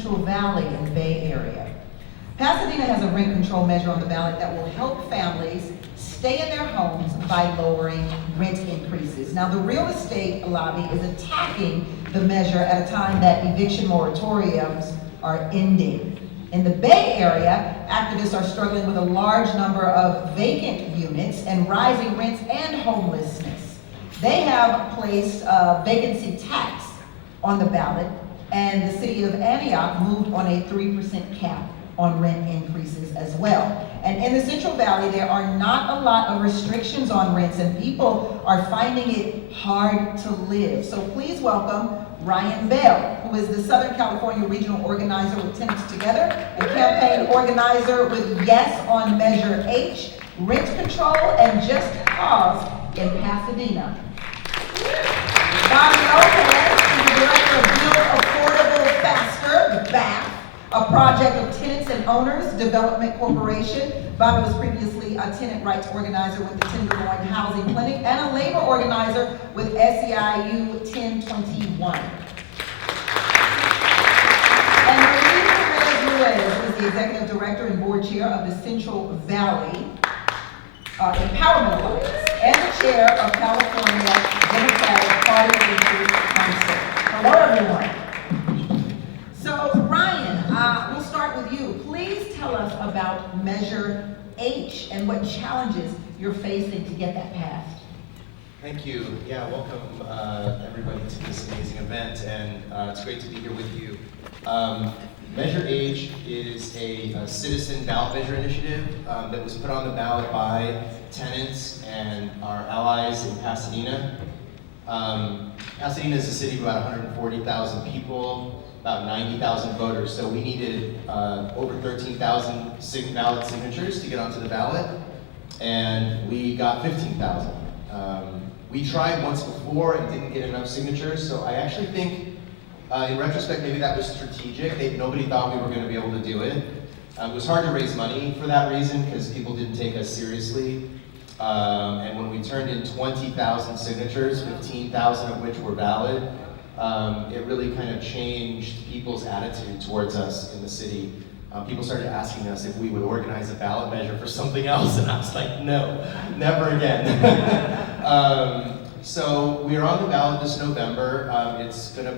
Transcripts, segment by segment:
Central Valley and Bay Area. Pasadena has a rent control measure on the ballot that will help families stay in their homes by lowering rent increases. Now, the real estate lobby is attacking the measure at a time that eviction moratoriums are ending. In the Bay Area, activists are struggling with a large number of vacant units and rising rents and homelessness. They have placed a vacancy tax on the ballot, and the city of Antioch moved on a 3% cap on rent increases as well. And in the Central Valley, there are not a lot of restrictions on rents, and people are finding it hard to live. So please welcome Ryan Bell, who is the Southern California Regional Organizer with Tenants Together and campaign organizer with Yes on Measure H, Rent Control, and Just Cause in Pasadena. Bobbi Lopez is the director of Build Affordable Faster, the BAF, a project of Tenants and Owners Development Corporation. Bobbi was previously a tenant rights organizer with the Tenderloin Housing Clinic and a labor organizer with SEIU 1021. And Ruiz is the executive director and board chair of the Central Valley Empowerment Alliance and the chair of California Democratic Party Council. Hello, everyone. So, Ryan, we'll start with you. Please tell us about Measure H and what challenges you're facing to get that passed. Thank you. Yeah, welcome everybody to this amazing event, and it's great to be here with you. Measure H is a citizen ballot measure initiative that was put on the ballot by tenants and our allies in Pasadena. Pasadena is a city of about 140,000 people, about 90,000 voters, so we needed over 13,000 ballot signatures to get onto the ballot, and we got 15,000. We tried once before and didn't get enough signatures, so I actually think, in retrospect, maybe that was strategic. Nobody thought we were going to be able to do it. It was hard to raise money for that reason because people didn't take us seriously. And when we turned in 20,000 signatures, 15,000 of which were valid, it really kind of changed people's attitude towards us in the city. People started asking us if we would organize a ballot measure for something else, and I was like, no, never again. So we are on the ballot this November. It's going to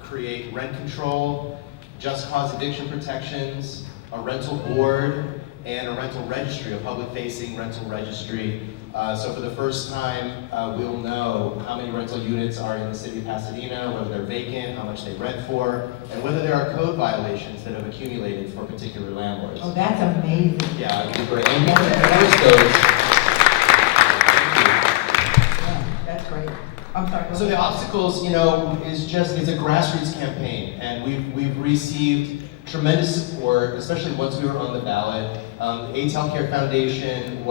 create rent control, just cause eviction protections, a rental board, and a rental registry, a public-facing rental registry. So for the first time, we'll know how many rental units are in the city of Pasadena, whether they're vacant, how much they rent for, and whether there are code violations that have accumulated for particular landlords. Oh, that's amazing. Yeah, it'd be great. And we can enforce those. That's great. I'm sorry. So the obstacles, it's a grassroots campaign, and we've received tremendous support, especially once we were on the ballot. The AIDS Healthcare Foundation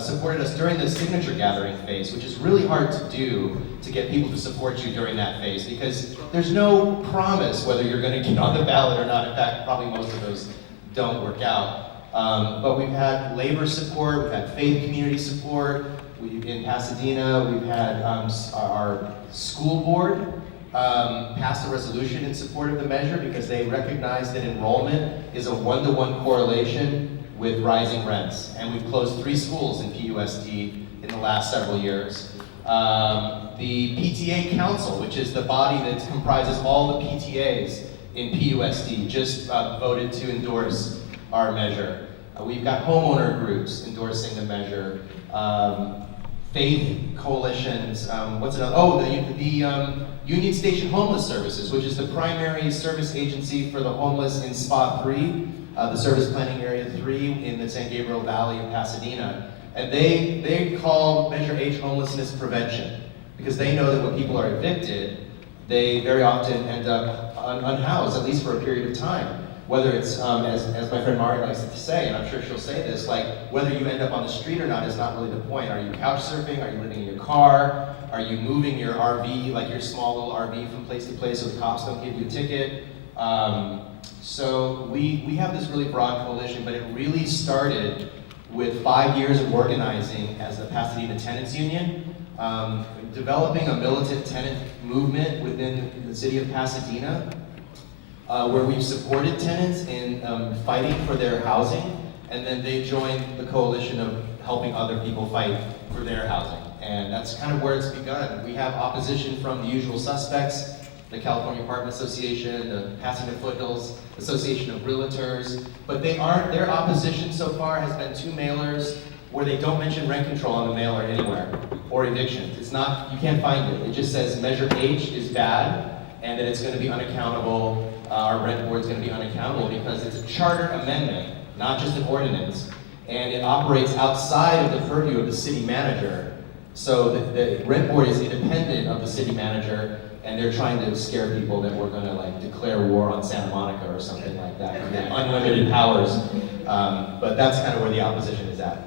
supported us during the signature gathering phase, which is really hard to do to get people to support you during that phase because there's no promise whether you're going to get on the ballot or not. In fact, probably most of those don't work out. But we've had labor support, we've had faith community support. In Pasadena, we've had our school board passed a resolution in support of the measure because they recognize that enrollment is a one-to-one correlation with rising rents. And we've closed 3 schools in PUSD in the last several years. The PTA Council, which is the body that comprises all the PTAs in PUSD, just voted to endorse our measure. We've got homeowner groups endorsing the measure. Faith coalitions, what's another? Oh, the Union Station Homeless Services, which is the primary service agency for the homeless in SPA 3, the Service Planning Area 3 in the San Gabriel Valley of Pasadena. And they call Measure H homelessness prevention because they know that when people are evicted, they very often end up unhoused, at least for a period of time. Whether it's, as my friend Mari likes to say, and I'm sure she'll say this, like whether you end up on the street or not is not really the point. Are you couch surfing? Are you living in your car? Are you moving your RV, like your small little RV from place to place so the cops don't give you a ticket? So we have this really broad coalition, but it really started with 5 years of organizing as the Pasadena Tenants Union, developing a militant tenant movement within the city of Pasadena. where we've supported tenants in fighting for their housing, and then they joined the coalition of helping other people fight for their housing. And that's kind of where it's begun. We have opposition from the usual suspects, the California Apartment Association, the Pasadena Foothills Association of Realtors, but their opposition so far has been 2 mailers where they don't mention rent control on the mailer anywhere, or evictions. It's not, you can't find it. It just says Measure H is bad, and that it's gonna be unaccountable, our rent board's gonna be unaccountable because it's a charter amendment, not just an ordinance, and it operates outside of the purview of the city manager. So the rent board is independent of the city manager, and they're trying to scare people that we're gonna like declare war on Santa Monica or something like that. We have unlimited powers, but that's kind of where the opposition is at.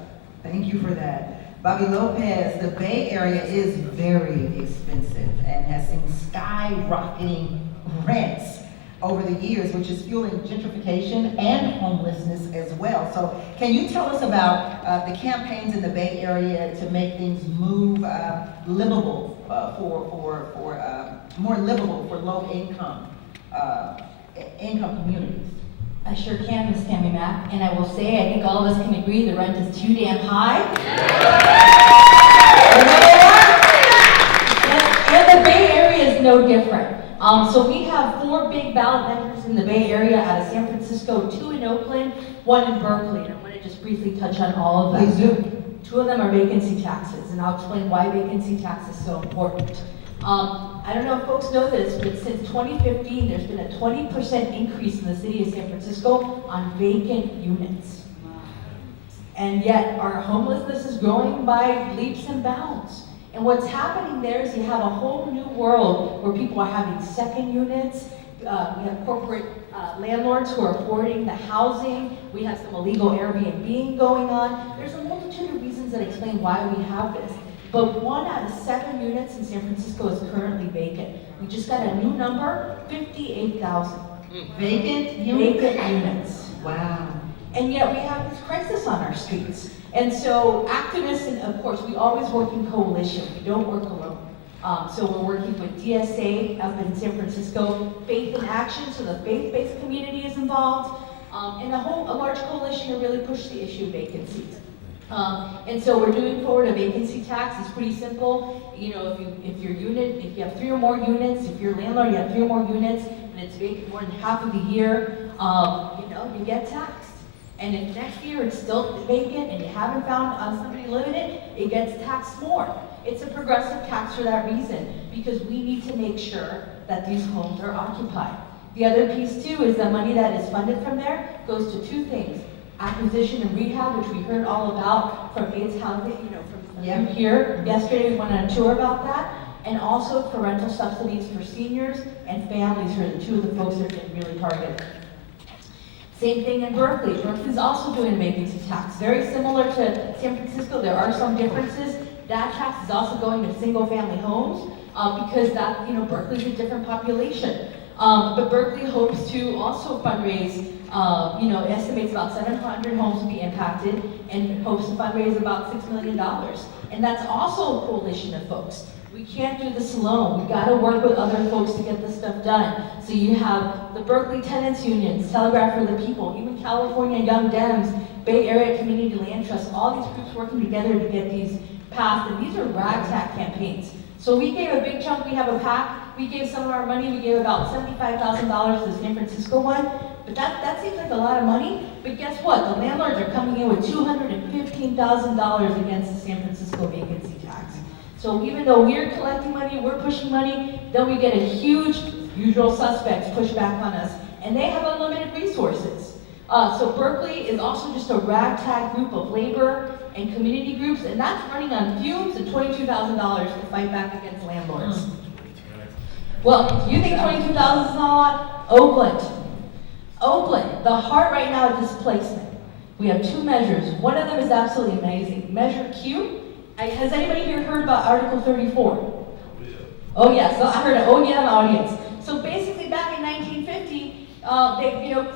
Thank you for that. Bobbi Lopez, the Bay Area is very expensive and has seen skyrocketing rents over the years, which is fueling gentrification and homelessness as well. So can you tell us about the campaigns in the Bay Area to make things move livable more livable for low income communities? I sure can, Ms. Tammy Mack, and I will say, I think all of us can agree the rent is too damn high. And the Bay Area is no different. So we have 4 big ballot measures in the Bay Area out of San Francisco, 2 in Oakland, 1 in Berkeley, and I'm going to just briefly touch on all of them. Please do. 2 of them are vacancy taxes, and I'll explain why vacancy tax is so important. I don't know if folks know this, but since 2015, there's been a 20% increase in the city of San Francisco on vacant units. And yet, our homelessness is growing by leaps and bounds. And what's happening there is you have a whole new world where people are having second units. We have corporate landlords who are affording the housing. We have some illegal Airbnb going on. There's a multitude of reasons that explain why we have this. But 1 out of 7 units in San Francisco is currently vacant. We just got a new number, 58,000. Vacant units? Vacant units. Wow. And yet we have this crisis on our streets. And so activists, and of course, we always work in coalition. We don't work alone. So we're working with DSA up in San Francisco, Faith in Action, so the faith-based community is involved, and a large coalition to really push the issue of vacancies. And so we're doing forward a vacancy tax. It's pretty simple. You know, if you have 3 or more units, if you're a landlord, you have 3 or more units, and it's vacant more than half of the year, you get taxed. And if next year it's still vacant and you haven't found somebody living in it, it gets taxed more. It's a progressive tax for that reason, because we need to make sure that these homes are occupied. The other piece too is the money that is funded from there goes to 2 things. Acquisition and rehab, which we heard all about from AIDS Housing, from here. Yesterday we went on a tour about that. And also for rental subsidies for seniors and families, who are the 2 of the folks that have been really targeted. Same thing in Berkeley. Berkeley's also doing a vacancy tax. Very similar to San Francisco, there are some differences. That tax is also going to single family homes because Berkeley's a different population. But Berkeley hopes to also fundraise, estimates about 700 homes will be impacted and hopes to fundraise about $6 million. And that's also a coalition of folks. We can't do this alone. We've got to work with other folks to get this stuff done. So you have the Berkeley Tenants Unions, Telegraph for the People, even California Young Dems, Bay Area Community Land Trust, all these groups working together to get these passed. And these are ragtag campaigns. So we gave a big chunk, we have a PAC, we gave some of our money, we gave about $75,000 to the San Francisco one. But that seems like a lot of money. But guess what? The landlords are coming in with $215,000 against the San Francisco vacancy tax. So even though we're collecting money, we're pushing money, then we get a huge usual suspects push back on us, and they have unlimited resources. So Berkeley is also just a ragtag group of labor and community groups, and that's running on fumes and $22,000 to fight back against landlords. Well, if you think $22,000 is not a lot, Oakland, the heart right now of displacement. We have 2 measures. One of them is absolutely amazing. Measure Q. Has anybody here heard about Article 34? Oh yeah, so I heard an oh yeah in the audience. So basically back in 1950,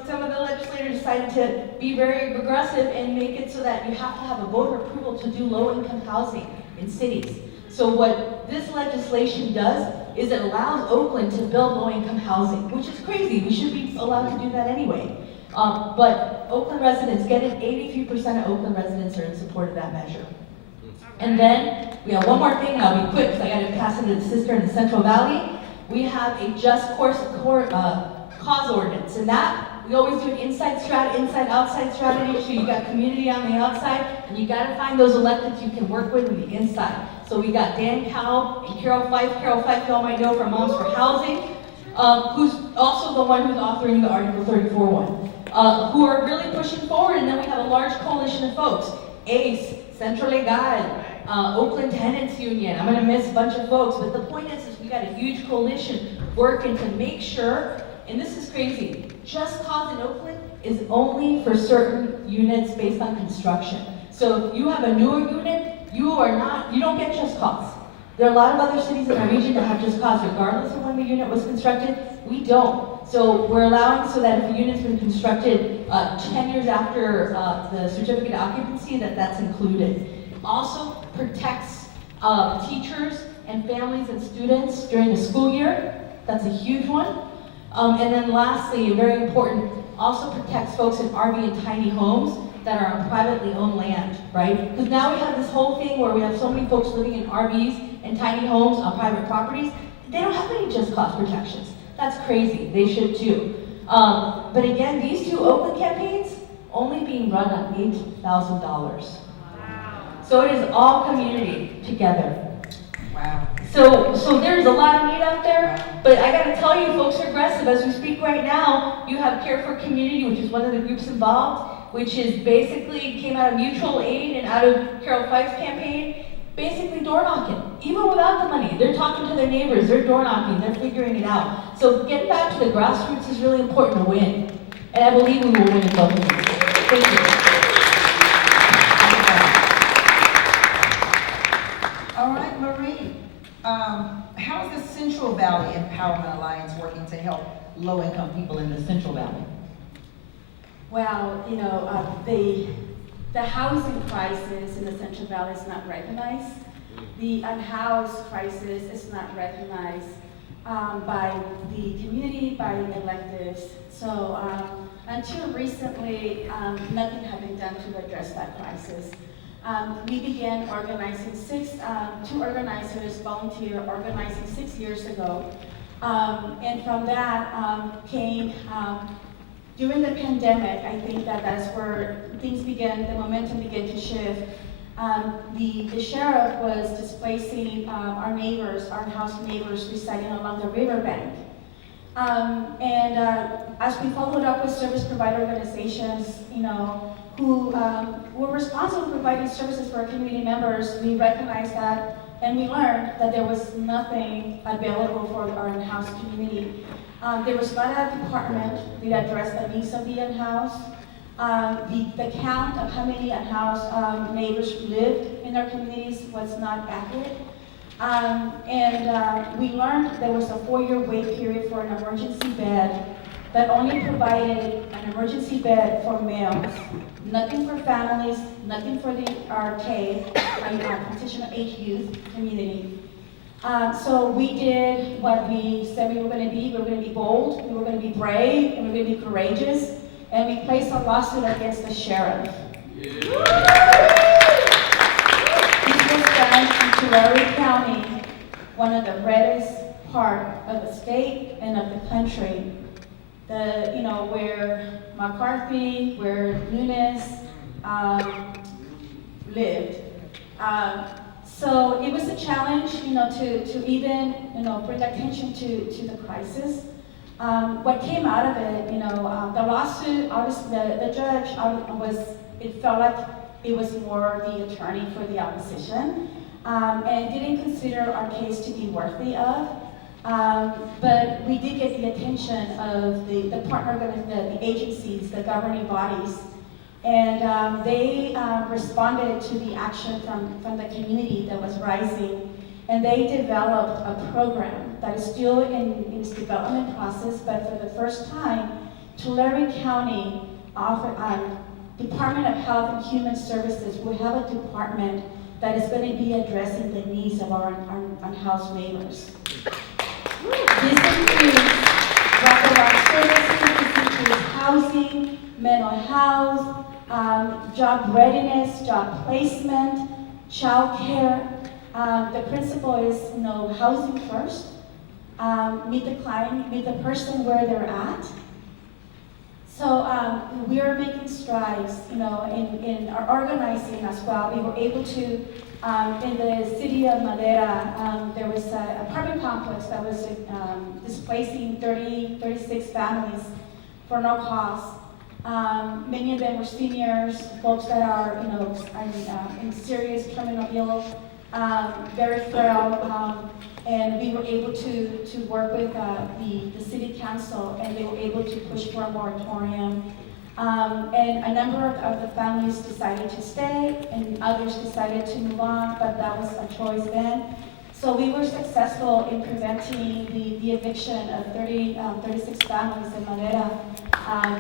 some of the legislators decided to be very progressive and make it so that you have to have a voter approval to do low-income housing in cities. So what this legislation does is it allows Oakland to build low-income housing, which is crazy. We should be allowed to do that anyway. But Oakland residents get it. 83% of Oakland residents are in support of that measure. And then we have one more thing, and I'll be quick because I got to pass it to the sister in the Central Valley. We have a just cause ordinance, and that we always do an inside-outside strategy. So you got community on the outside, and you got to find those electeds you can work with on the inside. So we got Dan Cowell and Carol Fife. Carol Fife, you all might know from Moms for Housing, who's also the one who's authoring the Article 34 one, who are really pushing forward. And then we have a large coalition of folks: ACE, Centro Legal, Oakland Tenants Union. I'm going to miss a bunch of folks, but the point is we got a huge coalition working to make sure, and this is crazy, just cause in Oakland is only for certain units based on construction. So if you have a newer unit, you don't get just cause. There are a lot of other cities in our region that have just cause regardless of when the unit was constructed. We don't. So we're allowing so that if a unit's been constructed 10 years after the certificate of occupancy, that's included. Also protects teachers and families and students during the school year. That's a huge one. And then lastly, very important, also protects folks in RV and tiny homes that are on privately owned land, right? Because now we have this whole thing where we have so many folks living in RVs and tiny homes on private properties. They don't have any just cause protections. That's crazy. They should too. But again, these two Oakland campaigns only being run on $8,000. So it is all community together. Wow. So there's a lot of need out there, but I gotta tell you, folks are aggressive. As we speak right now, you have Care for Community, which is one of the groups involved, which is basically came out of mutual aid and out of Carol Fife's campaign, basically door knocking. Even without the money, they're talking to their neighbors, they're door knocking, they're figuring it out. So getting back to the grassroots is really important to win. And I believe we will win in both of these. Thank you. All right, Marie. How is the Central Valley Empowerment Alliance working to help low-income people in the Central Valley? Well, the housing crisis in the Central Valley is not recognized. The unhoused crisis is not recognized by the community, by the electives. So until recently, nothing had been done to address that crisis. We began organizing two organizers volunteer organizing 6 years ago. And from that came, during the pandemic, I think that's where things began, the momentum began to shift. The sheriff was displacing our neighbors, our unhoused neighbors residing along the riverbank. As we followed up with service provider organizations, who were responsible for providing services for our community members, we recognized that and we learned that there was nothing available for our unhoused community. There was not a department that addressed the needs of the unhoused. The count of how many unhoused neighbors lived in our communities was not accurate. We learned there was a 4-year wait period for an emergency bed that only provided an emergency bed for males, nothing for families, nothing for the RK, transitional age youth community. So we did what we said we were going to be. We were going to be bold, we were going to be brave, and we were going to be courageous, and we placed a lawsuit against the sheriff. Yeah. This was done in Tulare County, one of the reddest part of the state and of the country. Where McCarthy, where Nunes lived. So it was a challenge, to even, bring attention to the crisis. What came out of it, the lawsuit, obviously, the judge it felt like it was more the attorney for the opposition, and didn't consider our case to be worthy of. But we did get the attention of the agencies, the governing bodies, and they responded to the action from the community that was rising, and they developed a program that is still in its development process, but for the first time, Tulare County Department of Health and Human Services will have a department that is going to be addressing the needs of our unhoused neighbors. This includes wraparound services, this includes housing, mental health, job readiness, job placement, childcare. The principle is, housing first. Meet the client, meet the person where they're at. So we are making strides, in our organizing as well. We were able to, in the city of Madera, there was an apartment complex that was displacing 36 families for no cost. Many of them were seniors, folks that are, in serious terminal ill, very frail. And we were able to work with the city council, and they were able to push for a moratorium. And a number of the families decided to stay, and others decided to move on, but that was a choice then. So we were successful in preventing the eviction of 36 families in Madera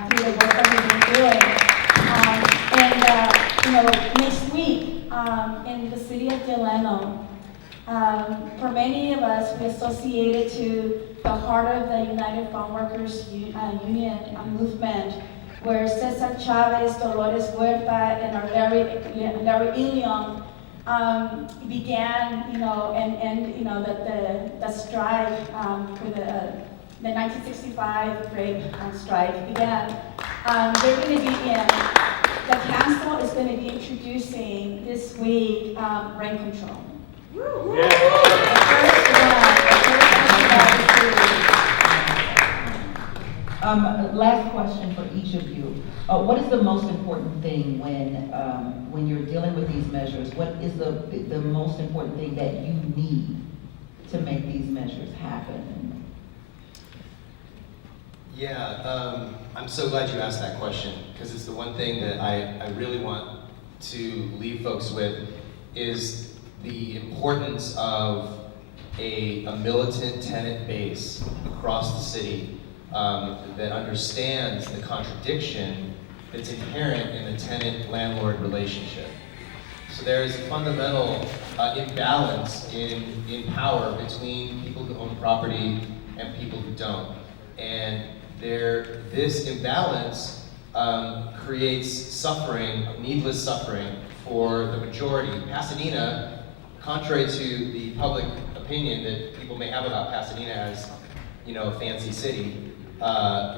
through the work that we've been doing. Next week in the city of Delano, for many of us, we associated to the heart of the United Farm Workers Union movement, where Cesar Chavez, Dolores Huerta, and our Larry Ilion began, the strike for the 1965 rape strike began. They're going to be the council is going to be introducing this week rent control. Last question for each of you. What is the most important thing when you're dealing with these measures? What is the most important thing that you need to make these measures happen? Yeah, I'm so glad you asked that question, because it's the one thing that I really want to leave folks with is the importance of a militant tenant base across the city that understands the contradiction that's inherent in the tenant-landlord relationship. So there is a fundamental imbalance in power between people who own property and people who don't. And this imbalance creates suffering, needless suffering, for the majority. Pasadena, contrary to the public opinion that people may have about Pasadena as, a fancy city,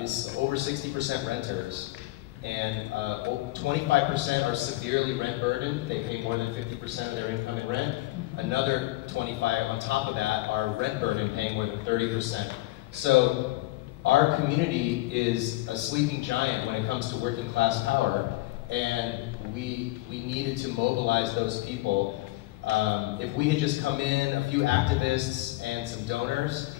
is over 60% renters, and 25% are severely rent burdened. They pay more than 50% of their income in rent. Another 25 on top of that are rent burdened, paying more than 30%. So our community is a sleeping giant when it comes to working class power, and we needed to mobilize those people. If we had just come in, a few activists and some donors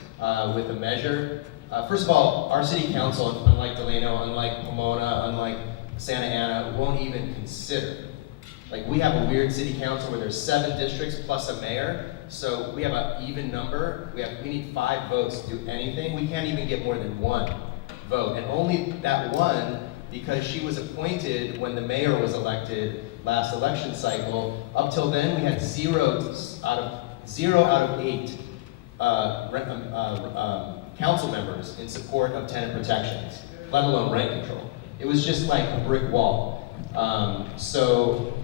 with a measure, first of all, our city council, unlike Delano, unlike Pomona, unlike Santa Ana, won't even consider. Like, we have a weird city council where there's 7 districts plus a mayor, so we have an even number. We need 5 votes to do anything. We can't even get more than 1 vote, and only that one because she was appointed when the mayor was elected last election cycle. Up till then, we had 0 out of 8 council members in support of tenant protections, let alone rent control. It was just like a brick wall. So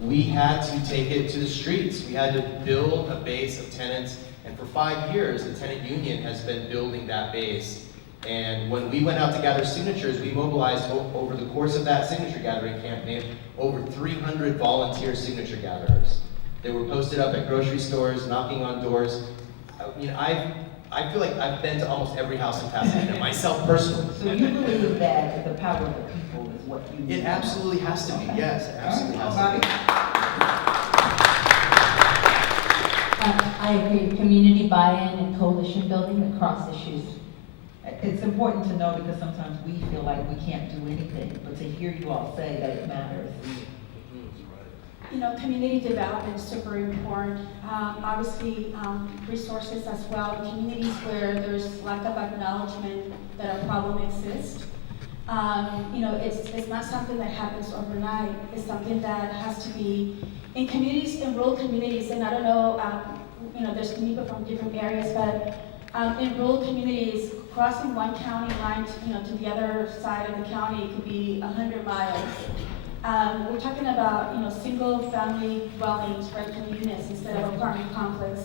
we had to take it to the streets. We had to build a base of tenants, and for 5 years, the tenant union has been building that base. And when we went out to gather signatures, we mobilized over the course of that signature gathering campaign over 300 volunteer signature gatherers. They were posted up at grocery stores, knocking on doors. I feel like I've been to almost every house in Pasadena, myself personally. So you believe that the power of the people is what you need? It absolutely has to be, yes, it absolutely has to be. I agree, community buy-in and coalition building across issues. It's important to know because sometimes we feel like we can't do anything, but to hear you all say that it matters. Community development is super important. Obviously, resources as well. Communities where there's lack of acknowledgement that a problem exists. It's not something that happens overnight. It's something that has to be in communities, in rural communities, and I don't know, there's people from different areas, but in rural communities, crossing one county line to the other side of the county could be 100 miles. We're talking about, single-family dwellings, rental units instead of apartment complex.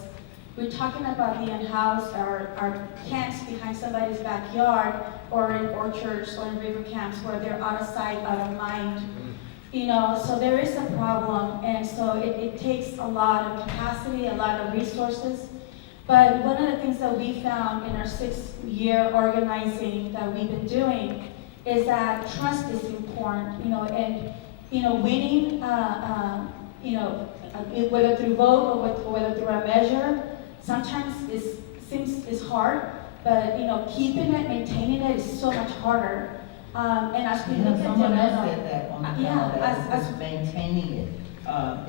We're talking about the in-house, our camps behind somebody's backyard, or in orchards, or in river camps where they're out of sight, out of mind. So there is a problem, and so it takes a lot of capacity, a lot of resources. But one of the things that we found in our 6-year organizing that we've been doing is that trust is important, and winning, whether through vote or whether through a measure, sometimes is hard, but keeping it, maintaining it is so much harder. And as we look at someone else develop- said that on the yeah, panel, that as it's maintaining it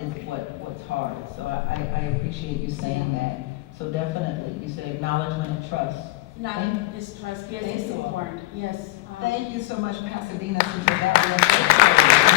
is what's hard. So I appreciate you saying that. So definitely, you said acknowledgement and trust. not this trust, yes, Thank it's you all. important, yes. Thank you so much, Pasadena, for that.